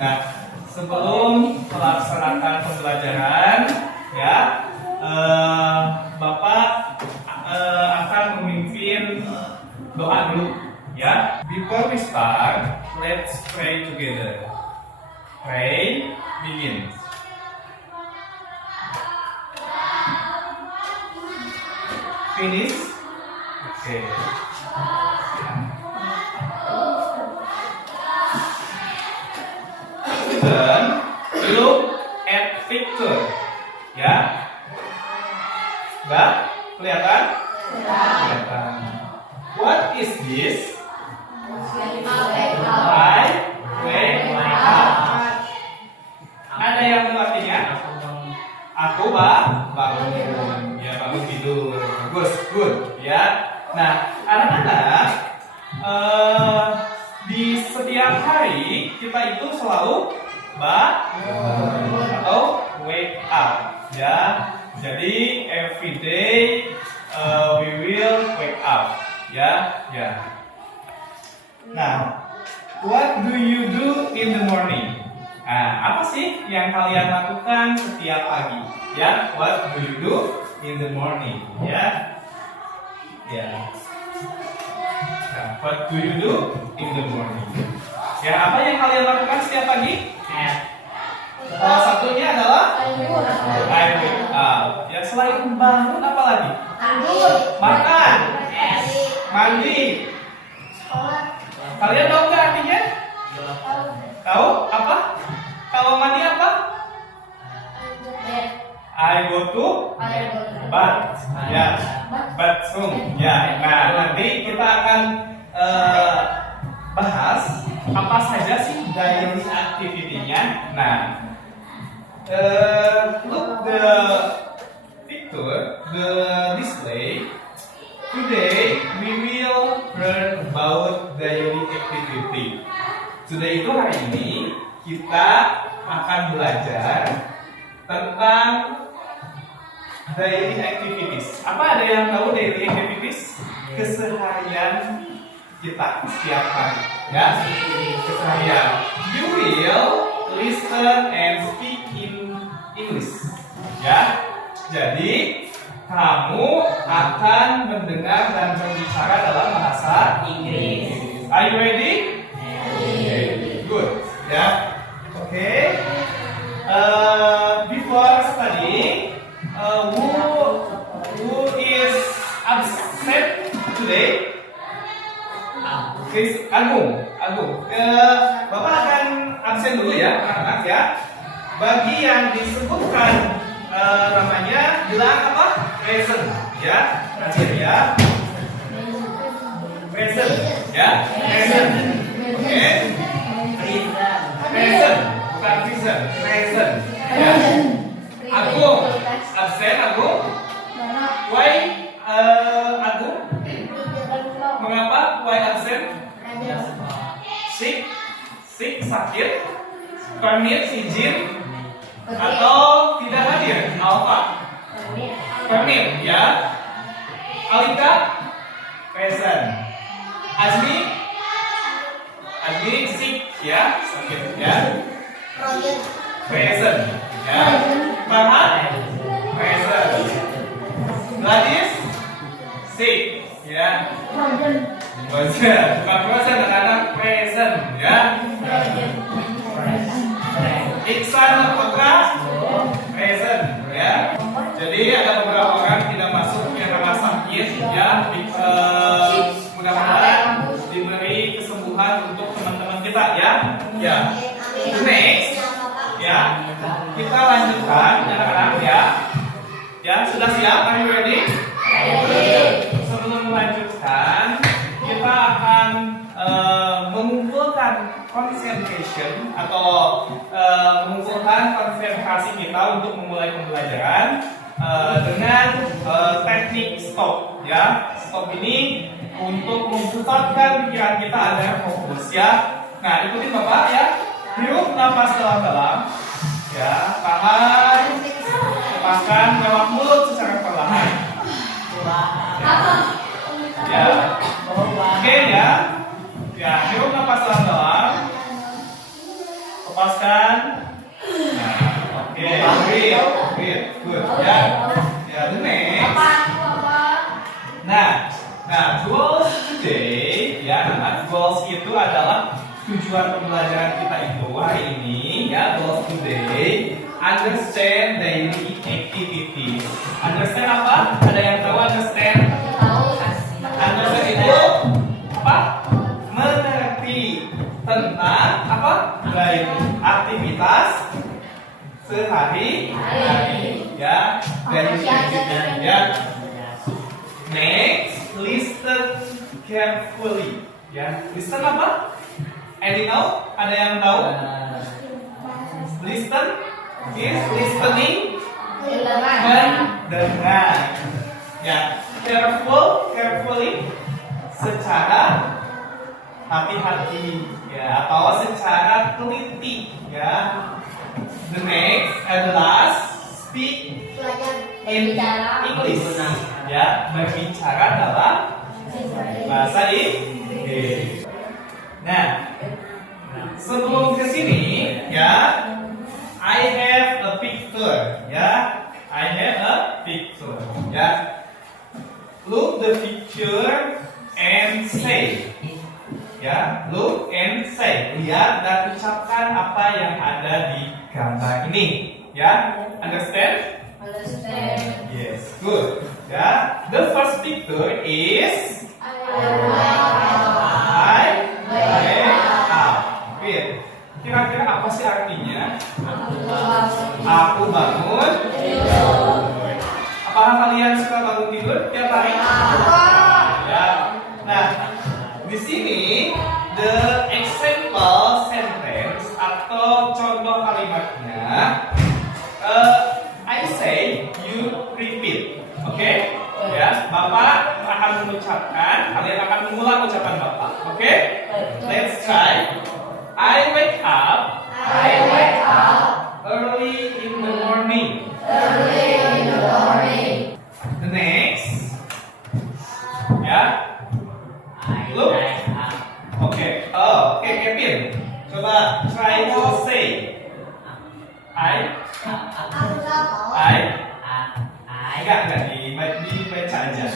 Nah, sebelum melaksanakan pembelajaran, ya, Bapak akan memimpin doa dulu, ya. Before we start, let's pray together. Pray, begin. Finish. Okay. Then look at picture. Ya. Enggak? Kelihatan? Kelihatan. What is this? I wake up. Ada yang tahu artinya? Aku bangun. Ya, bangun tidur. Bagus, good. Ya. Nah, anak-anak, di setiap hari kita itu selalu bangun atau wake up. Ya. Jadi every day we will wake up. Ya, ya. Nah, what do you do in the morning? Nah, apa sih yang kalian lakukan setiap pagi? Ya, what do you do in the morning? Ya, ya. Nah, what do you do in the morning? Ya, apa yang kalian lakukan setiap pagi? Salah satunya adalah I wake up. Ya, selain bangun apa lagi? Makan, mandi. Kalian tahu nggak artinya? Tahu apa? Kalau mandi apa? I go to bath. Ya, bathroom. Ya, nah nanti kita akan bahas apa saja sih daily activity-nya. Nah, look the picture, the display. Today we will learn about daily activity. Today itu hari ini kita akan belajar tentang daily activities. Apa ada yang tahu daily activities? Keseharian kita setiap hari, ya. Keseharian. You will listen and speak in English, ya. Jadi kamu akan mendengar dan berbicara dalam bahasa Inggris. Are you ready? Okay. Good. Ya. Okay. Before studying, who is absent today? Chris Agung. Bapak akan absen dulu ya, anak-anak ya. Bagi yang disebutkan namanya bilang apa? Present, ya. Present ya. Present, ya. Present. Oke. Present, bukan present. Present. Ya. Agung, absen Agung. Why Agung? Mengapa why absen? Sick, sakit. Permit, izin. Atau tidak hadir? Apa? Permit, ya. Alika, present. Azmi sick, ya, sakit, ya. Present, ya. Farhan, present. Gladys, sick, ya. Bukan present, anak-anak present, ya. Iksan Putra present, ya. Jadi ada beberapa orang tidak masuk yang karena sakit, ya. Mudah-mudahan diberi kesembuhan untuk teman-teman kita, ya. Ya. Next, ya. Kita lanjutkan anak-anak, ya. Ya, sudah siap? Are you ready? Sebelum melanjutkan, kita akan mengumpulkan concentration atau mengumpulkan konsentrasi kita untuk memulai pembelajaran dengan teknik stop, ya. Stop ini untuk memupusatkan pikiran kita agar fokus, ya. Nah, ikutin Bapak, ya. Hirup nafas dalam-dalam, ya. Tahan, lepaskan lewat mulut secara perlahan. Ya. Oke, ya. Ya, hirup nafas dalam-dalam. Pas kan? Nah, oke, good. Ya, the next. Nah, goals today, ya, goals itu adalah tujuan pembelajaran kita itu hari ini, ya, goals today. Understand daily activities. Understand apa? Ada yang tahu understand? Understand itu apa? Mengerti tentang apa? Baik, aktivitas sehari-hari, ya, dari ya. Next, listen carefully. Ya, listen apa? Any know? Ada yang tahu? Listen is listening. Mendengar. Ya, carefully secara hati-hati. Ya, atau secara teliti. Ya. The next and the last, speak in English. Ya, berbicara dalam bahasa Inggris. Nah, sebelum ke sini, ya, I have a picture. Ya, I have a picture. Ya, look the picture and say. Ya, look and say. Lihat dan ucapkan apa yang ada di gambar ini. Ya, understand? Yes, good. Ya, the first picture is I wake up. Kira-kira apa sih artinya? Aku bangun. Apakah kalian suka bangun tidur tiap hari? Ya. Nah, di sini the example sentence atau contoh kalimatnya, I say, you repeat. Oke? Ya, Bapak akan mengucapkan, kalian akan mengulang ucapan Bapak. Oke? Let's try. I wake up early in the morning. The next. Ya. Look. Oke. Oh, oke, Kevin. Coba try to say. Enggak dibaca aja.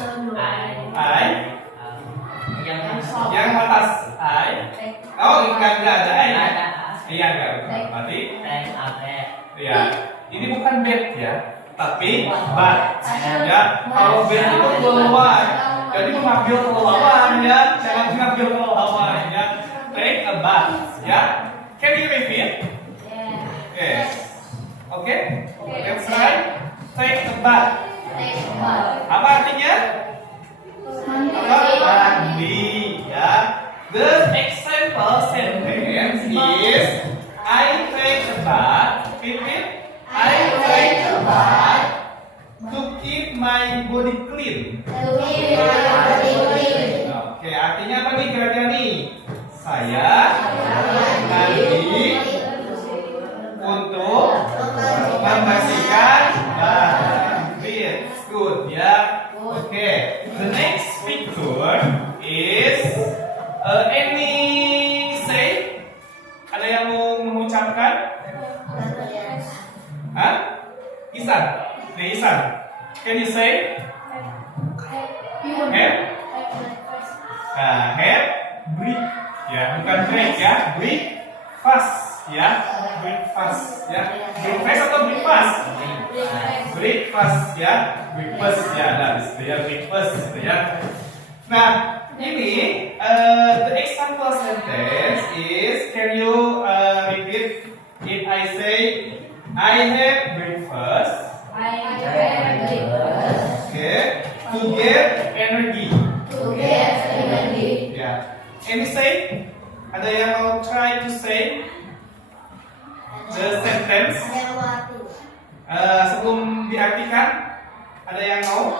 Yang atas oh enggak ada iya enggak berarti ya ini bukan bed ya tapi bat ya kalau bed itu keluar jadi mengambil kelelawar ya jangan mengambil kelelawar ya take a bath ya can you repeat yes okay let's try take a bath apa artinya mandi ya. The example sentence is I take a bath. Repeat. I take a bath to keep my body clean. Oke, artinya apa nih kira-kira nih? Saya mandi untuk membersihkan badan. Good ya. Oke. The next picture is any say. Ada yang mau mengucapkan? Hah? Isan. Nih Isan. Can you say? Have? Have break. Ya, bukan break ya. Break fast ya. Breakfast ya. Breakfast atau breakfast? Breakfast ya. Breakfast ya. Nah, disitu ya breakfast gitu ya. Nah, ini the example sentence is can you repeat if I say I have breakfast. Okay. To get energy. Ya. Any say? Ada yang mau try to say the sentence? Sebelum diartikan, ada yang mau?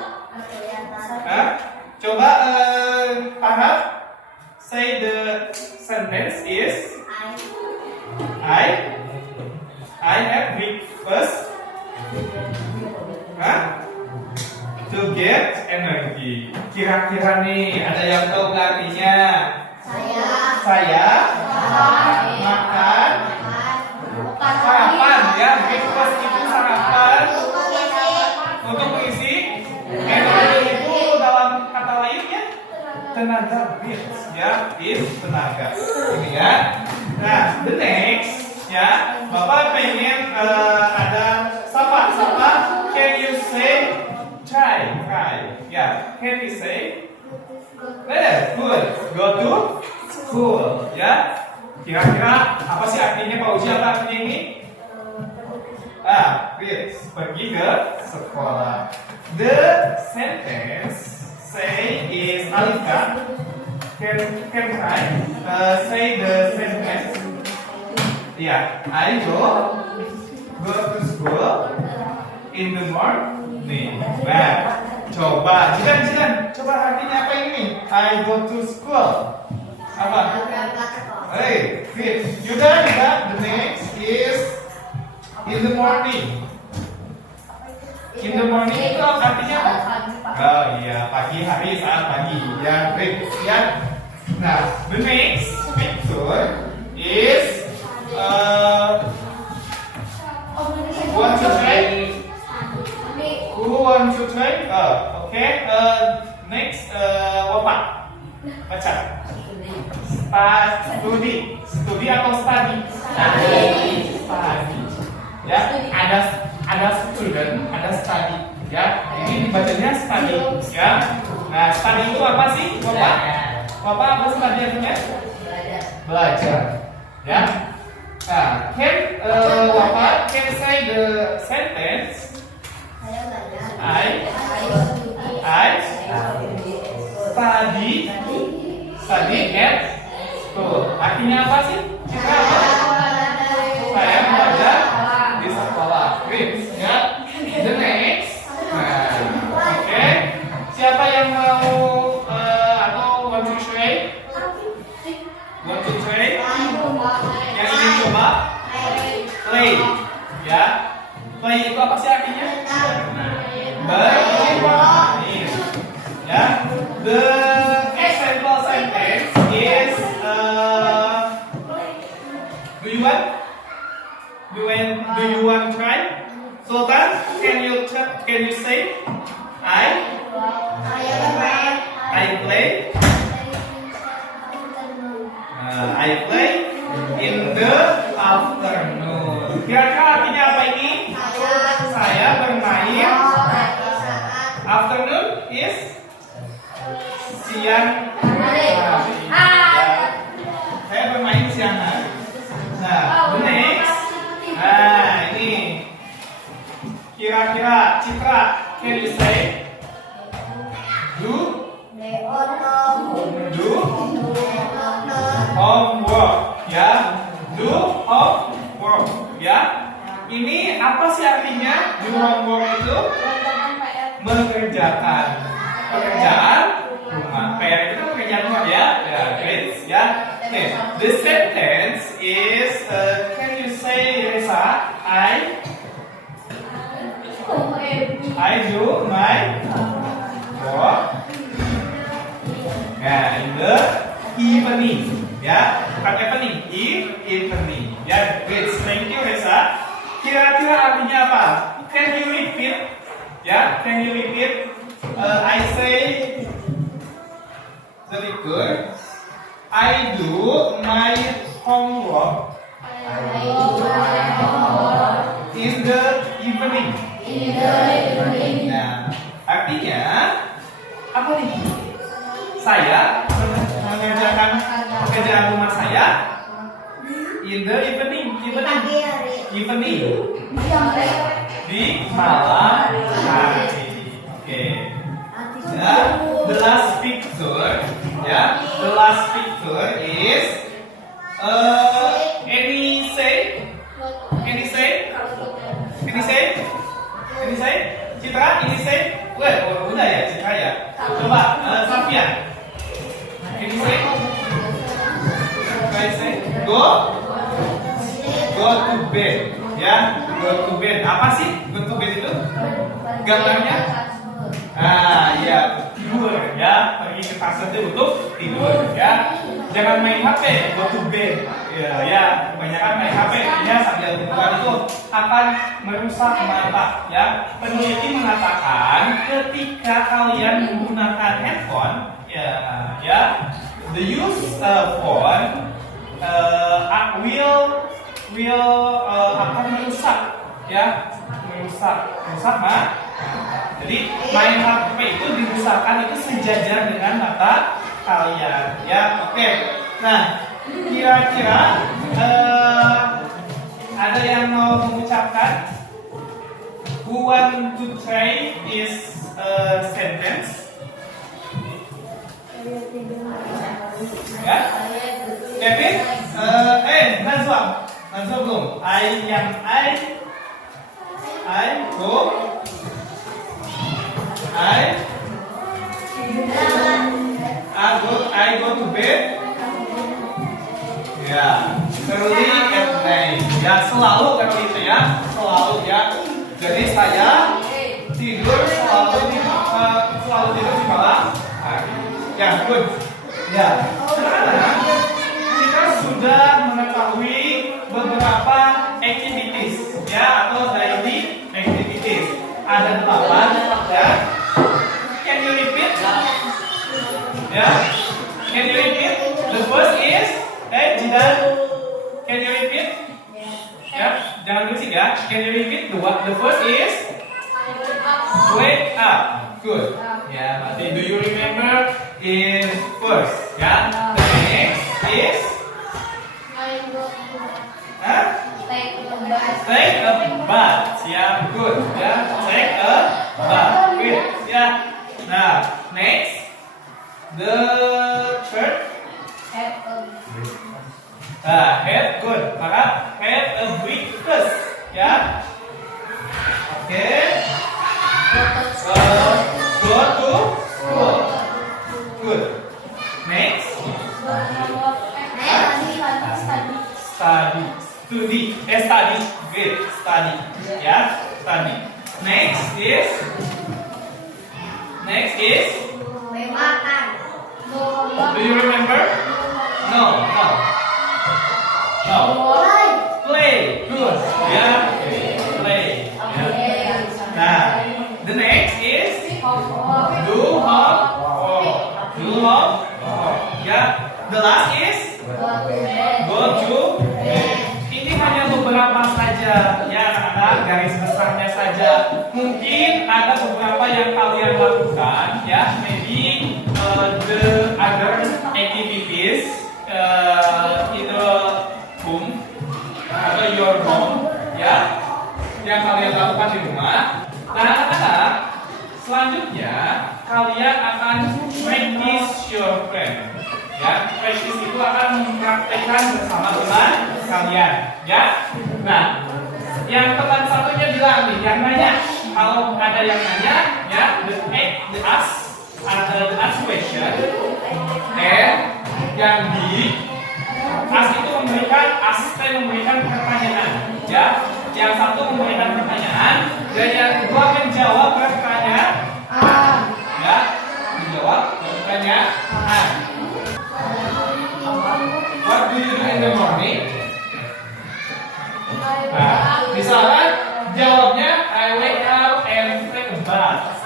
Coba tahap say the sentence is I have breakfast to get energy. Kira-kira nih ada yang tahu artinya? Saya makan tenaga, ya, is tenaga. Ini ya. Nah, the next, ya, Bapak pengen ada sapa. Can you say try? Ya, can you say? Good. Go to school. Ya. Kira-kira apa sih artinya Pak Uji? Apa artinya ini? Pergi ke sekolah. The sentence say is Alika. Can try say the sentence. I go to school in the morning. Nah, coba, Jidan, coba artinya apa ini? I go to school. Apa? Hey, good. Yuda, the next is in the morning. In the morning itu artinya apa? Oh iya, pagi hari, saat pagi. Ya, baik. Ya. Nah, the next picture is want to try? Who want to try? Okay. Next, Bapak. Baca. Studi atau study? Study. Ya, ada student, ada study. Ya, ini dibacanya study. Ya. Nah, study itu apa sih, Bapak? Bapak apa study artinya? Belajar. Ya. Nah, Bapak can say the sentence. I study at school. Artinya apa sih? Kita apa? Saya belajar di sekolah. Great. Ya. The next. Oke. Siapa yang mau atau want to try? Want to try? Yang ingin coba? Play. Ya. Play itu apa sih artinya? Bermain. Ya. The example sentence is do you want try? Sultan, can you say I play I play in the afternoon. Kira-kira artinya apa ini? Saya bermain. Afternoon is siang hari. Saya bermain siang hari. Nah, the next. Nah, ini. Kira-kira Citra, can you say? Do homework. Ya. Do homework. Ya. Ini apa sih artinya? Do homework itu mengerjakan pekerjaan rumah. Kayak itu pekerjaan rumah ya. Ya, great. Ya. Okay. The sentence is can you say Reza? I do my work. Nah, in the evening. Ya, bukan evening, evening. Ya, great. Thank you Reza. Kira-kira artinya apa? Can you repeat? Ya, can you repeat? I say very good. I do my homework in the evening. Nah, artinya apa nih? Saya mengerjakan pekerjaan rumah saya in the evening. Di malam hari. Oke. Ya, the last picture. Ya, the last picture is any say? Citra, ini say? Wah, udah ya Citra ya. Coba Safian. Any say? Go to bed. Ya, go to bed. Apa sih go to bed itu? Gambarnya? Ya, tidur ya. Pergi ke kasur itu untuk tidur ya. Jangan main HP, go to bed. Ya, kebanyakan main HP ya sambil tiduran itu akan merusak mata ya. Peneliti mengatakan ketika kalian menggunakan handphone Ya. The use phone akan merusak, ya, merusak mah. Jadi main HP itu dirusakkan itu sejajar dengan mata kalian, ya. Oke. Nah, kira-kira ada yang mau mengucapkan? Who want to try this sentence? Ya, Kevin? Nazwa belum. I go to bed. Ya, early at night. Ya, selalu kalau itu ya, selalu ya. Jadi saya tidur selalu tidur di malam hari. Ya, good. Ya, sekarang kita sudah mengetahui beberapa activities ya atau daily activities. Ada 8 ya. Can you repeat? Ya. Can you repeat? The first is Jidan. Can you repeat? Ya, jangan berisik ya. Can you repeat? The first is wake up. Good. Ya, berarti do you remember is first? Ya. The next is take a bath. Ya, good. Ya, take a bath. Good. Ya. Nah, next the third have good. Maka have a breakfast. Ya. Oke. Go to school. Good. Next. Study. Good. Study. Ya. Study. Next is do you remember? No. Play. Good. Ya. Play. Ya. Nah, the next is do homework. Ya. The last is go to bed. Ini hanya beberapa saja ya anak-anak, garis besarnya saja. Mungkin ada beberapa yang kalian lakukan ya, maybe the other activities in the home atau your home ya, yang kalian lakukan di rumah. Nah anak-anak, selanjutnya kalian akan practice your friend. Ya, practice itu akan mempraktekkan bersama teman kalian, ya. Nah, yang teman satunya bilang nih, yang nanya, kalau ada yang nanya, ya, the ask question, and yang ask itu memberikan pertanyaan, ya. Yang satu memberikan pertanyaan, dan yang kedua menjawab pertanyaan, ya, menjawab pertanyaan. What do you do in the morning? Nah, misalkan jawabnya I wake up and take a bath.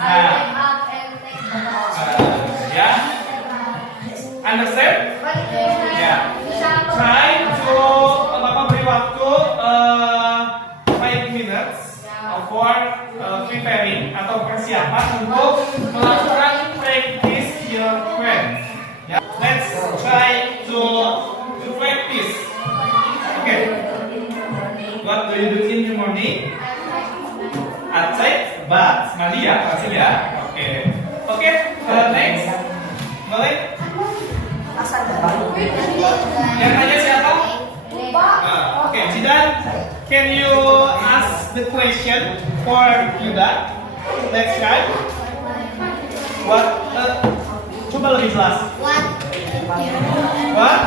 Ya, understand? Ya. Try to beri waktu 5 minutes for preparing atau persiapan untuk melakukan practice your friend. Ya, let's try to practice. Okay. What do you do in the morning? I take bath. Mandi ya, hasil ya. Oke. Next. Boleh? Yang nanya siapa? Oke, Jidan. Can you ask the question for Yuda? Let's try. What? Coba lebih jelas. What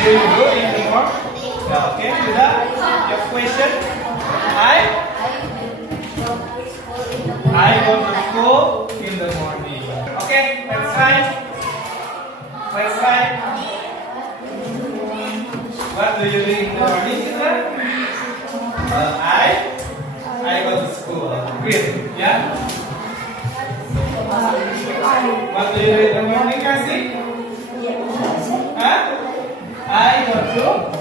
do you do in the morning? Ya, oke, Yuda. Your question. I go to school in the morning. Okay, let's try. What do you do in the morning, Yuda? I go to school. Great, ya. What do you do in the morning, guys? Hah? I go to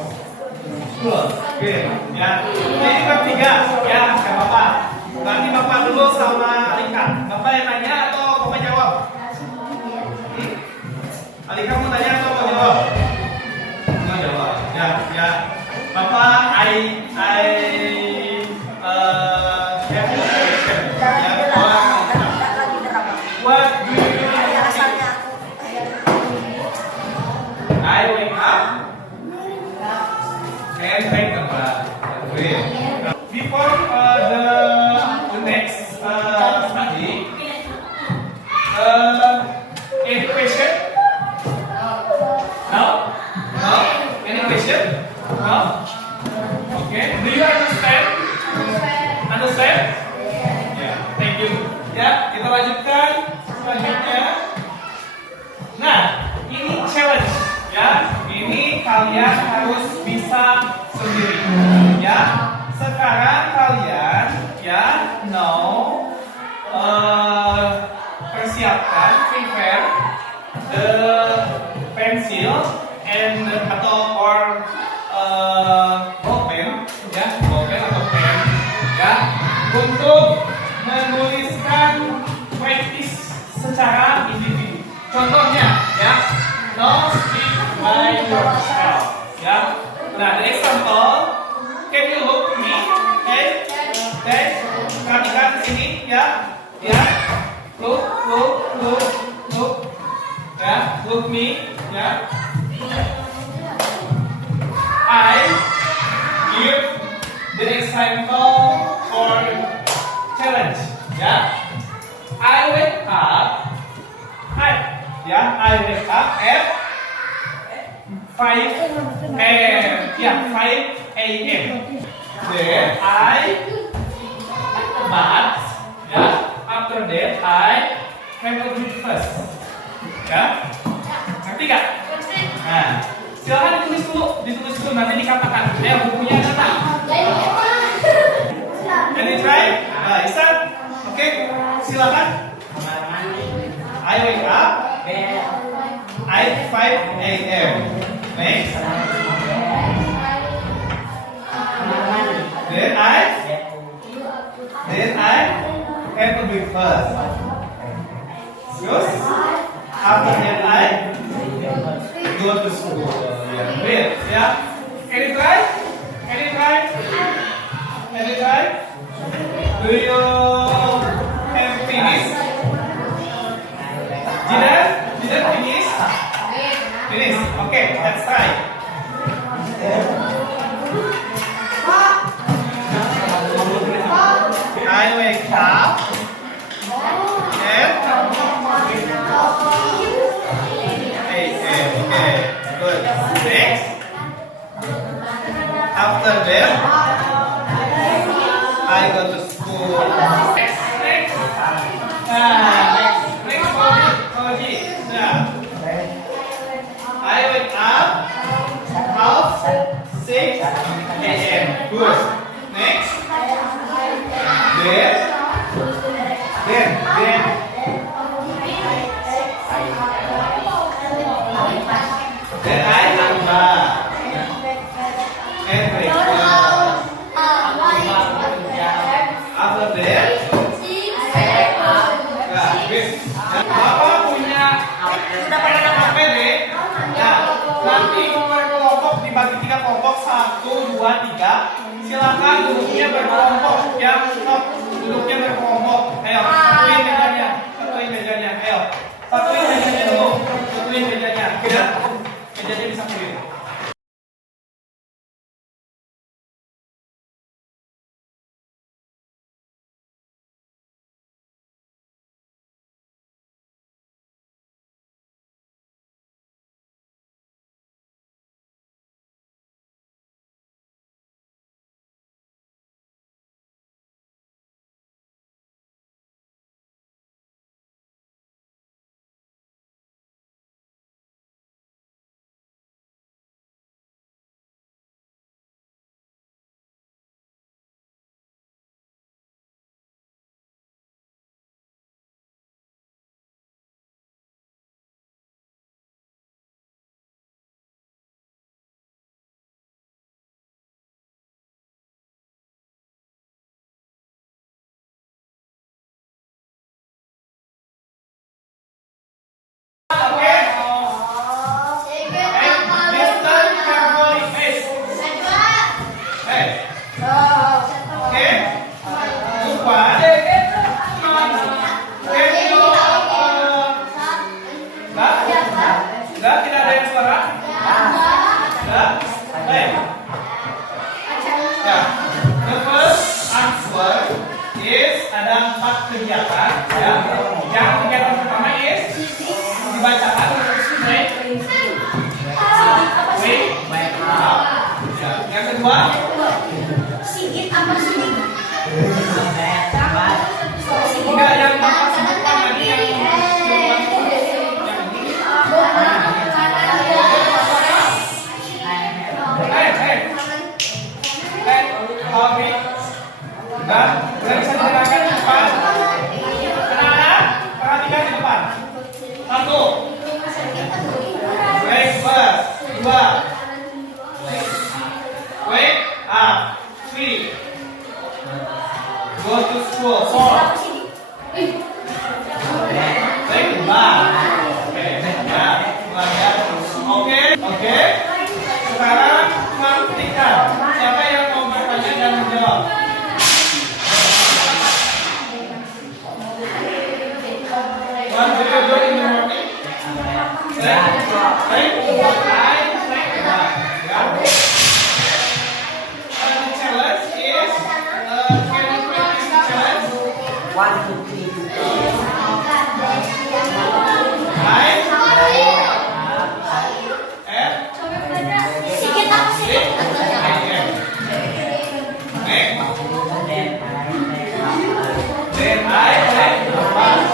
school. Oke, ya. Ini bertiga, ya, nggak apa-apa. Nanti bapak dulu sama Alika. Bapak yang nanya atau bapak jawab? Alika mau tanya atau mau jawab? Mau jawab. Ya, ya. Bapak, have a question. Ya, what do you think? I wake up and think about it. Before the next study, any question? No? No? Any question? No? Okay. Do you understand? Understand? Yeah. Thank you. Ya, kita lanjutkan selanjutnya. Nah, ini challenge. Ya, ini kalian harus bisa sendiri. Ya, sekarang kalian ya persiapkan, prepare the pencil and atau bolpen, ya, bolpen atau pen, ya, untuk menuliskan practice secara individu. Contohnya, ya, no speak by yourself, ya. Nah, the example, can you look me? Hey, perhatikan di sini, ya, ya. Look, ya, look me, ya. I give the example for challenge, ya. I wake up at 5 a.m. Yeah, 5 a.m. Then I bath. Yeah. After that I have a breakfast. Ya. Ngerti gak? Nah, silahkan ditulis dulu nanti dikatakan. Ya, bukunya mana? Can you try? Nah, Isan, oke, silakan. I wake up at 5 a.m. Next. Then I have a breakfast. Terus, after that I go to school. Yeah, great. Yeah. Can you try? Can you try? Can you try? Do you have finished? Did finish? Finish. Okay, let's try. I wake up at 8 a.m. Okay, good. Next. After that, I go to school. Next. Next Koji. I wake up half 6 a.m. Good. Next. Then I have bath and breakfast. After that, Bapak punya PD. Nah, nanti kelompok dibagi 3 kelompok, 1, 2, 3. Silakan duduknya berkelompok, yang duduknya berkelompok. Ayo, satuin mejanya. Ayo, satuin mejanya dulu. Satuin mejanya. Mejanya disatuin. Ya, the first answer is ada 4 kegiatan. Ya, yang kegiatan pertama is dibacakan wake up. Ya, yang kedua Sigit apa sigit? enggak yang bapak sebutkan tadi yang Oke. Dan bisa digerakkan di depan. Anak-anak, perhatikan di depan. 1. Breakfast. 2. Wake up. 3. Go to school. 4. Take a bath. Oke, ya, mulai ya. Oke. Sekarang perhatikan. Siapa yang mau bertanya dan menjawab? What do you do in the morning? The challenge is, can you practice the challenge? 1, 2, 3. Right? And Sigit apa sigit? then I take the bus.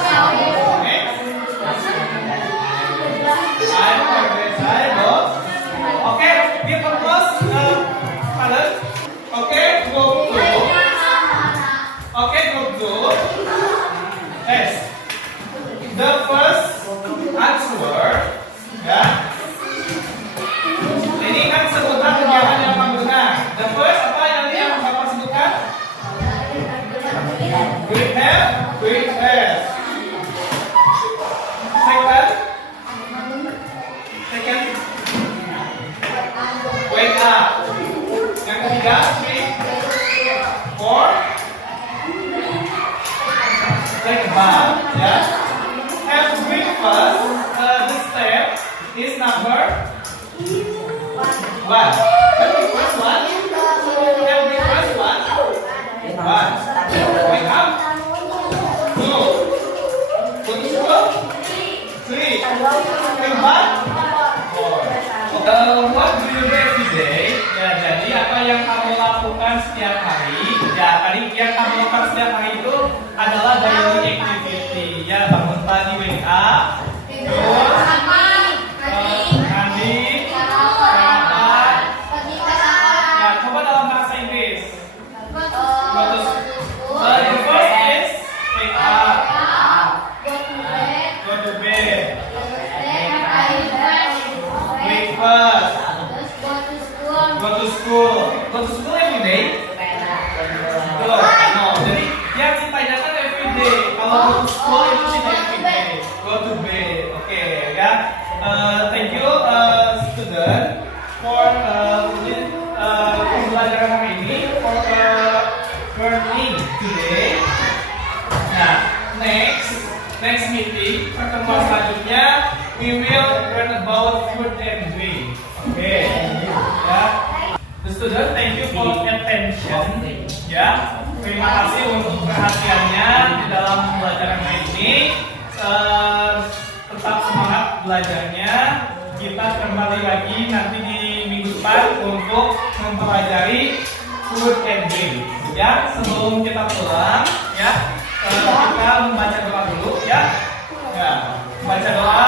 I go. Okay, give a plus, Alan. Okay, group 2. Okay, group 2. Yes. The first answer, ya. Ini kan sebutan kegiatan yang kamu dengar. The first apa yang Bapak sebutkan? Great hair. Second, wake up. Yang ketiga, 3, 4, take a bath. Ya. Have breakfast. The step is number 1. Have breakfast 1. Have breakfast 1. 1. Wake up. 2. Go to school. 3. Take a bath. 4. What do you do every day? Ya, jadi apa yang kamu lakukan setiap hari? Ya, tadi yang kamu lakukan setiap hari itu adalah daily activity. Ya, bangun pagi, wake up. Terus mandi, sarapan. Ya, coba dalam bahasa Inggris. The first is wake up, go to bed, breakfast, go to school. Go to school every day. No, jadi yang ditanyakan every day. Kalau go to school itu tidak every day. Go to bed. Oke, ya. Thank you student for pembelajaran hari ini, for learning today. Nah, next meeting, pertemuan selanjutnya, we will learn about food and drink. Oke, ya. The student, thank you for attention. Ya, terima kasih untuk perhatiannya di dalam pembelajaran hari ini. Tetap semangat belajarnya. Kita kembali lagi nanti di minggu depan untuk mempelajari food and drink. Ya, sebelum kita pulang, ya, kita membaca doa dulu, ya. Ya, baca doa.